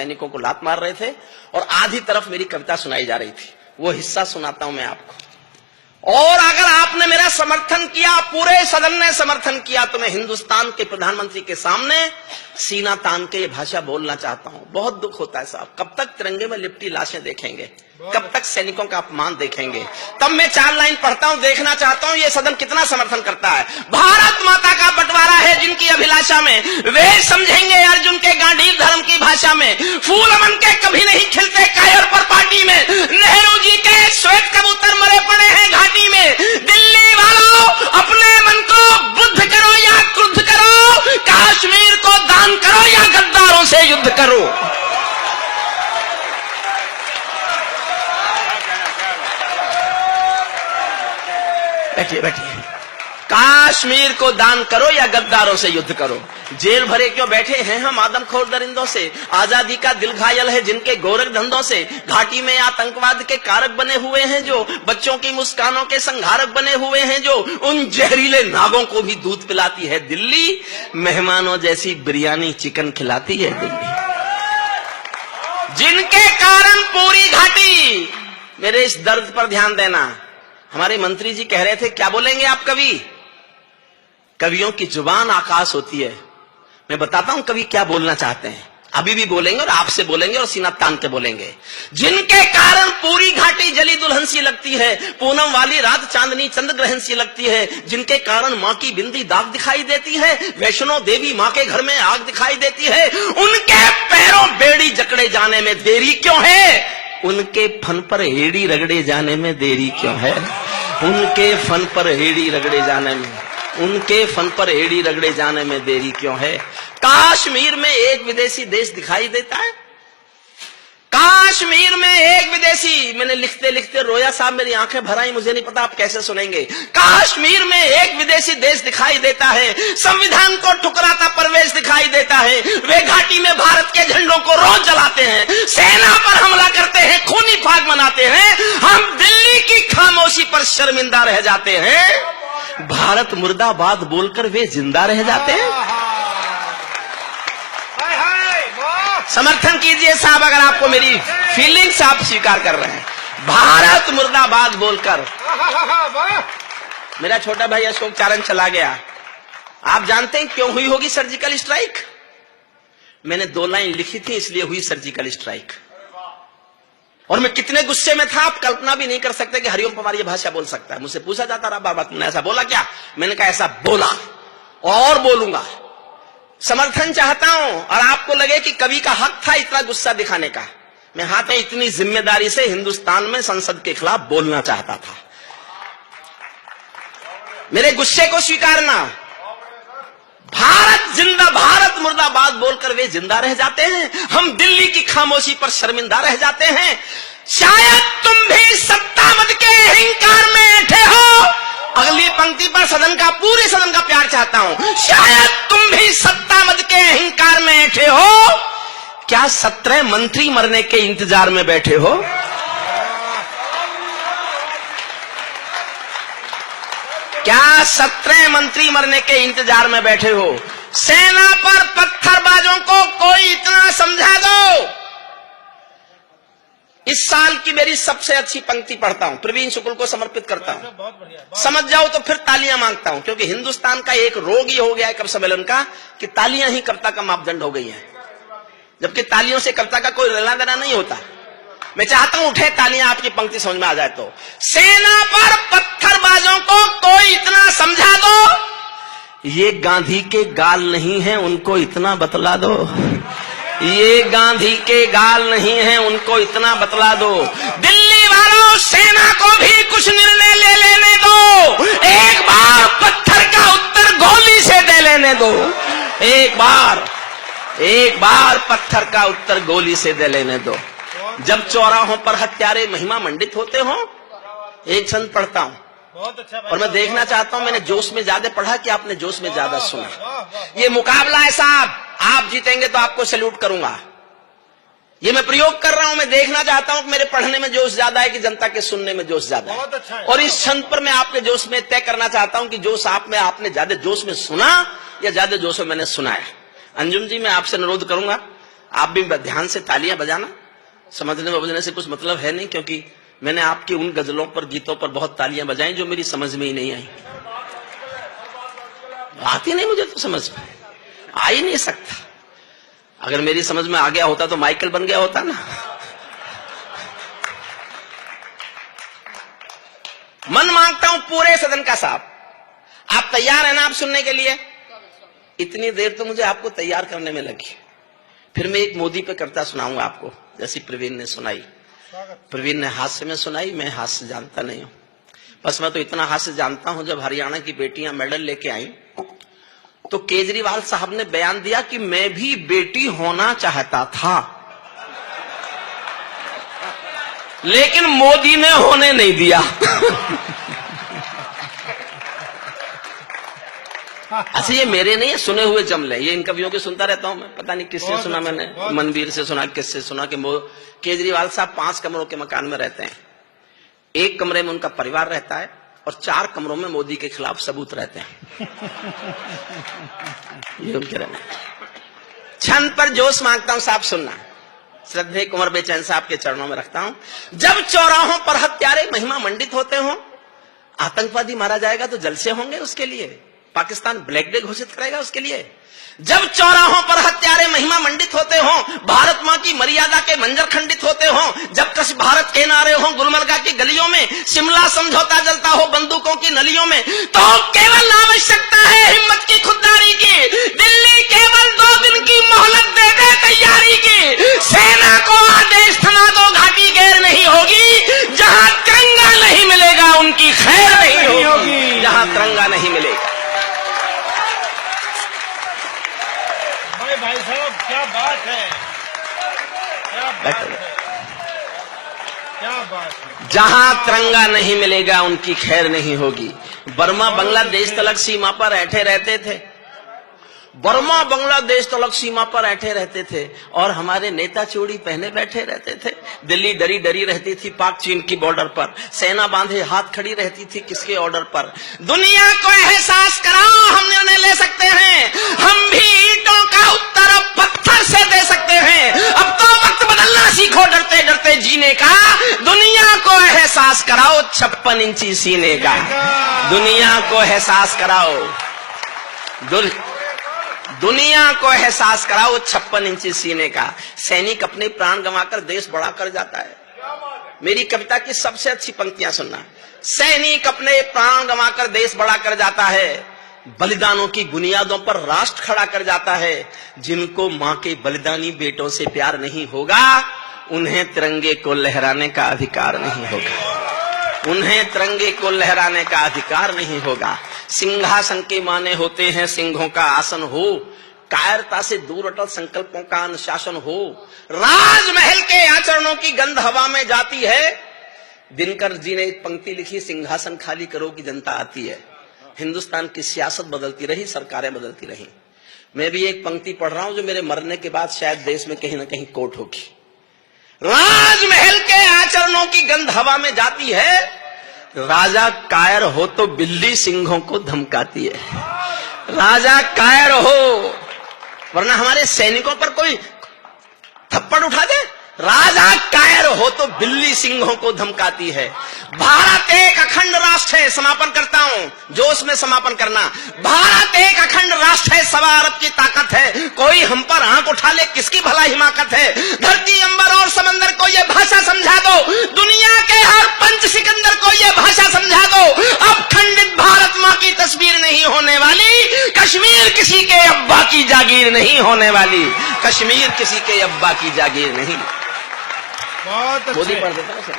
सैनिकों को लात मार रहे थे और आधी तरफ मेरी कविता सुनाई जा रही थी। वो हिस्सा सुनाता हूं मैं आपको। और अगर आपने मेरा समर्थन किया, पूरे सदन ने समर्थन किया, तो मैं हिंदुस्तान के प्रधानमंत्री के सामने सीना तान के ये भाषा बोलना चाहता हूं। बहुत दुख होता है साहब, कब तक तिरंगे में लिपटी लाशें देखेंगे, कब तक सैनिकों का अपमान देखेंगे। तब मैं 4 लाइन पढ़ता हूं, देखना चाहता हूं ये सदन कितना समर्थन करता है। भारत माता का बंटवारा है जिनकी अभिलाषा में, वे समझेंगे अर्जुन के गांडीव धर्म की भाषा में। फूल अमन के कभी नहीं खिलते कायर पर पार्टी में, नेहरू जी के श्वेत कबूतर मरे पड़े हैं घाटी में। दिल्ली वालों, अपने मन को बुद्ध करो या क्रुद्ध करो, कश्मीर को दान करो या गद्दारों से युद्ध करो। बैठिए बैठिए। कश्मीर को दान करो या गद्दारों से युद्ध करो। जेल भरे क्यों बैठे हैं हम आदमखोर दरिंदों से, आजादी का दिल घायल है जिनके गोरख धंधों से। घाटी में आतंकवाद के कारक बने हुए हैं जो, बच्चों की मुस्कानों के संहारक बने हुए हैं जो, उन जहरीले नागों को भी दूध पिलाती है दिल्ली, मेहमानों जैसी बिरयानी चिकन खिलाती है दिल्ली। जिनके कारण पूरी घाटी, मेरे इस दर्द पर ध्यान देना। हमारे मंत्री जी कह रहे थे क्या बोलेंगे आप कवि, कवियों की जुबान आकाश होती है। मैं बताता हूं कवि क्या बोलना चाहते हैं, अभी भी बोलेंगे और आपसे बोलेंगे और सीना तान के बोलेंगे। जिनके कारण पूरी घाटी जली दुल्हन सी लगती है, पूनम वाली रात चांदनी चंद्र ग्रहण सी लगती है। जिनके कारण मां की बिंदी दाग दिखाई देती है, वैष्णो देवी मां के घर में आग दिखाई देती है। उनके पैरों बेड़ी जकड़े जाने में देरी क्यों है, उनके फन पर हेड़ी रगड़े जाने में देरी क्यों है। उनके फन पर हेड़ी रगड़े जाने में, उनके फन पर हेड़ी रगड़े जाने में देरी क्यों है। कश्मीर में एक विदेशी देश दिखाई देता है, कश्मीर में एक विदेशी। मैंने लिखते लिखते रोया साहब, मेरी आंखें भर आई, मुझे नहीं पता आप कैसे सुनेंगे। कश्मीर में एक विदेशी देश दिखाई देता है, संविधान को ठुकराता परवेश दिखाई देता है। वे घाटी में भारत के झंडों को रोज जलाते हैं, सेना पर हमला करते हैं, खूनी फाग मनाते हैं। हम दिल्ली की खामोशी पर शर्मिंदा रह जाते हैं, भारत मुर्दाबाद बोलकर वे जिंदा रह जाते हैं। समर्थन कीजिए साहब अगर आपको मेरी फीलिंग्स आप स्वीकार कर रहे हैं। भारत मुर्दाबाद बोलकर। मेरा छोटा भाई अशोक चारण चला गया, आप जानते हैं क्यों हुई होगी सर्जिकल स्ट्राइक? मैंने 2 लाइन लिखी थी इसलिए हुई सर्जिकल स्ट्राइक। और मैं कितने गुस्से में था आप कल्पना भी नहीं कर सकते कि हरिओम पवार ये भाषा बोल सकता है। मुझसे पूछा जाता रहा बाबा तुमने ऐसा बोला क्या, मैंने कहा ऐसा बोला और बोलूंगा। समर्थन चाहता हूं और आपको लगे कि कवि का हक था इतना गुस्सा दिखाने का। मैं हाथ में इतनी जिम्मेदारी से हिंदुस्तान में संसद के खिलाफ बोलना चाहता था। मेरे गुस्से को स्वीकारना। भारत जिंदा, भारत मुर्दाबाद बोलकर वे जिंदा रह जाते हैं, हम दिल्ली की खामोशी पर शर्मिंदा रह जाते हैं। शायद तुम भी सत्ता मद के अहंकार में ऐठे हो। अगली पंक्ति पर सदन का, पूरे सदन का प्यार चाहता हूं। शायद तुम भी सत्ता मद के अहंकार में ऐठे हो, क्या 17 मंत्री मरने के इंतजार में बैठे हो? क्या 17 मंत्री मरने के इंतजार में बैठे हो? सेना पर पत्थरबाजों को कोई इतना समझा दो। इस साल की मेरी सबसे अच्छी पंक्ति पढ़ता हूं, प्रवीण शुक्ल को समर्पित करता हूं। समझ जाओ तो फिर तालियां मांगता हूं, क्योंकि हिंदुस्तान का एक रोग ही हो गया है कवि सम्मेलन का कि तालियां ही कविता का मापदंड हो गई है, जबकि तालियों से कविता का कोई लेना देना नहीं होता। मैं चाहता हूं उठे तालियां, आपकी पंक्ति समझ में आ जाए तो। सेना पर पत्थरबाजों को कोई इतना समझा दो, ये गांधी के गाल नहीं है उनको इतना बतला दो। ये गांधी के गाल नहीं है उनको इतना बतला दो। दिल्ली वालों, सेना को भी कुछ निर्णय ले लेने दो। एक बार पत्थर का उत्तर गोली से दे लेने दो। एक बार पत्थर का उत्तर गोली से दे लेने दो। जब चौराहों पर हत्यारे महिमा मंडित होते हो, एक छंद पढ़ता हूं बहुत अच्छा। और मैं देखना चाहता हूं, मैंने जोश में ज्यादा पढ़ा कि आपने जोश में ज्यादा सुना। ये मुकाबला है साहब, आप जीतेंगे तो आपको सैल्यूट करूंगा। ये मैं प्रयोग कर रहा हूं, मैं देखना चाहता हूं कि मेरे पढ़ने में जोश ज्यादा है कि जनता के सुनने में जोश ज्यादा है। अच्छा है। और इस छंद पर मैं आपके जोश में तय करना चाहता हूं कि जोश आप में, आपने ज्यादा जोश में सुना या ज्यादा जोश में मैंने सुनाया। अंजुम जी, मैं आपसे अनुरोध करूंगा, आप भी ध्यान से तालियां बजाना, समझने बजने से कुछ मतलब है नहीं, क्योंकि मैंने आपकी उन गजलों पर, गीतों पर बहुत तालियां बजाई जो मेरी समझ में ही नहीं आई। आती नहीं मुझे तो समझ में, आ ही नहीं सकता। अगर मेरी समझ में आ गया होता तो माइकल बन गया होता ना। मन मांगता हूं पूरे सदन का साफ। आप तैयार हैं ना आप सुनने के लिए? इतनी देर तो मुझे आपको तैयार करने में लगी। फिर मैं एक मोदी पे कविता सुनाऊंगा आपको, जैसी प्रवीण ने सुनाई। प्रवीण ने हास्य में सुनाई, मैं हास्य जानता नहीं हूं। बस मैं तो इतना हास्य जानता हूं, जब हरियाणा की बेटियां मेडल लेके आई तो केजरीवाल साहब ने बयान दिया कि मैं भी बेटी होना चाहता था, लेकिन मोदी ने होने नहीं दिया। अच्छा, ये मेरे नहीं है, सुने हुए जमले, ये इन कवियों के सुनता रहता हूं मैं। पता नहीं किससे सुना मैंने, मनवीर से सुना, किससे सुना कि केजरीवाल साहब 5 कमरों के मकान में रहते हैं। एक कमरे में उनका परिवार रहता है और 4 कमरों में मोदी के खिलाफ सबूत रहते हैं। ये उनके रहना। छंद पर जोश मांगता हूं, साहब सुनना। श्रद्धेय कुंवर बेचैन साहब के चरणों में रखता हूं। जब चौराहों पर हत्यारे महिमा मंडित होते हों, आतंकवादी मारा जाएगा तो जलसे होंगे उसके लिए, पाकिस्तान ब्लैक डे घोषित करेगा उसके लिए। जब चौराहों पर हत्यारे महिमा मंडित होते हों, भारत मां की मर्यादा के मंजर खंडित होते हों, जब कश भारत के नारे हों गुलमर्गा की गलियों में, शिमला समझौता जलता हो बंदूकों की नलियों में, तो केवल आवश्यकता है हिम्मत की, खुददारी की। दिल्ली केवल 2 दिन की मोहलत दे दे तैयारी की। सेना को आदेश थमा दो, घाटी गैर नहीं होगी। जहां तिरंगा नहीं मिलेगा उनकी खैर नहीं होगी। जहां तिरंगा नहीं मिलेगा। भाई साहब क्या बात है, क्या बात है, क्या बात है। जहां तिरंगा नहीं मिलेगा उनकी खैर नहीं होगी। बर्मा बांग्लादेश तलक सीमा पर ऐठे रहते थे, बर्मा बांग्लादेश तलक सीमा पर ऐठे रहते थे, और हमारे नेता चूड़ी पहने बैठे रहते थे। दिल्ली डरी डरी रहती थी पाक चीन की बॉर्डर पर, सेना बांधे हाथ खड़ी रहती थी किसके ऑर्डर पर। दुनिया को एहसास कराओ, हम निर्णय ले सकते हैं, हम भी ईंटों का उत्तर अब पत्थर से दे सकते हैं। अब तो वक्त बदलना सीखो डरते डरते जीने का। दुनिया को एहसास कराओ 56 इंची सीने का। दुनिया को एहसास कराओ, दुनिया को एहसास कराओ 56 इंची सीने का। सैनिक अपने प्राण गंवाकर देश बड़ा कर जाता है। मेरी कविता की सबसे अच्छी पंक्तियां सुनना। सैनिक अपने प्राण गंवाकर देश बड़ा कर जाता है, बलिदानों की बुनियादों पर राष्ट्र खड़ा कर जाता है। जिनको मां के बलिदानी बेटों से प्यार नहीं होगा, उन्हें तिरंगे को लहराने का अधिकार नहीं होगा। उन्हें तिरंगे को लहराने का अधिकार नहीं होगा। सिंहासन के माने होते हैं सिंहों का आसन हो, कायरता से दूर अटल संकल्पों का अनुशासन हो। राजमहल के आचरणों की गंध हवा में जाती है। दिनकर जी ने एक पंक्ति लिखी, सिंहासन खाली करो की जनता आती है। हिंदुस्तान की सियासत बदलती रही, सरकारें बदलती रही। मैं भी एक पंक्ति पढ़ रहा हूं जो मेरे मरने के बाद शायद देश में कहीं ना कहीं कोट होगी। राजमहल के आचरणों की गंध हवा में जाती है, राजा कायर हो तो बिल्ली सिंहों को धमकाती है। राजा कायर हो, वरना हमारे सैनिकों पर कोई थप्पड़ उठा दे। राजा कायर हो तो बिल्ली सिंहों को धमकाती है। भारत एक अखंड राष्ट्र है, समापन करता हूं, जोश में समापन करना। भारत एक अखंड राष्ट्र है, 1.25 अरब की ताकत है। कोई हम पर आंख उठा ले किसकी भला हिमाकत है। धरती अंबर और समंदर को ये भाषा समझा दो, दुनिया के हर पंच सिकंदर को ये भाषा समझा दो। अब खंडित भारत मां की तस्वीर नहीं होने वाली, कश्मीर किसी के अब्बा की जागीर नहीं होने वाली। कश्मीर किसी के अब्बा की जागीर नहीं। बहुत मोदी पढ़ देता है।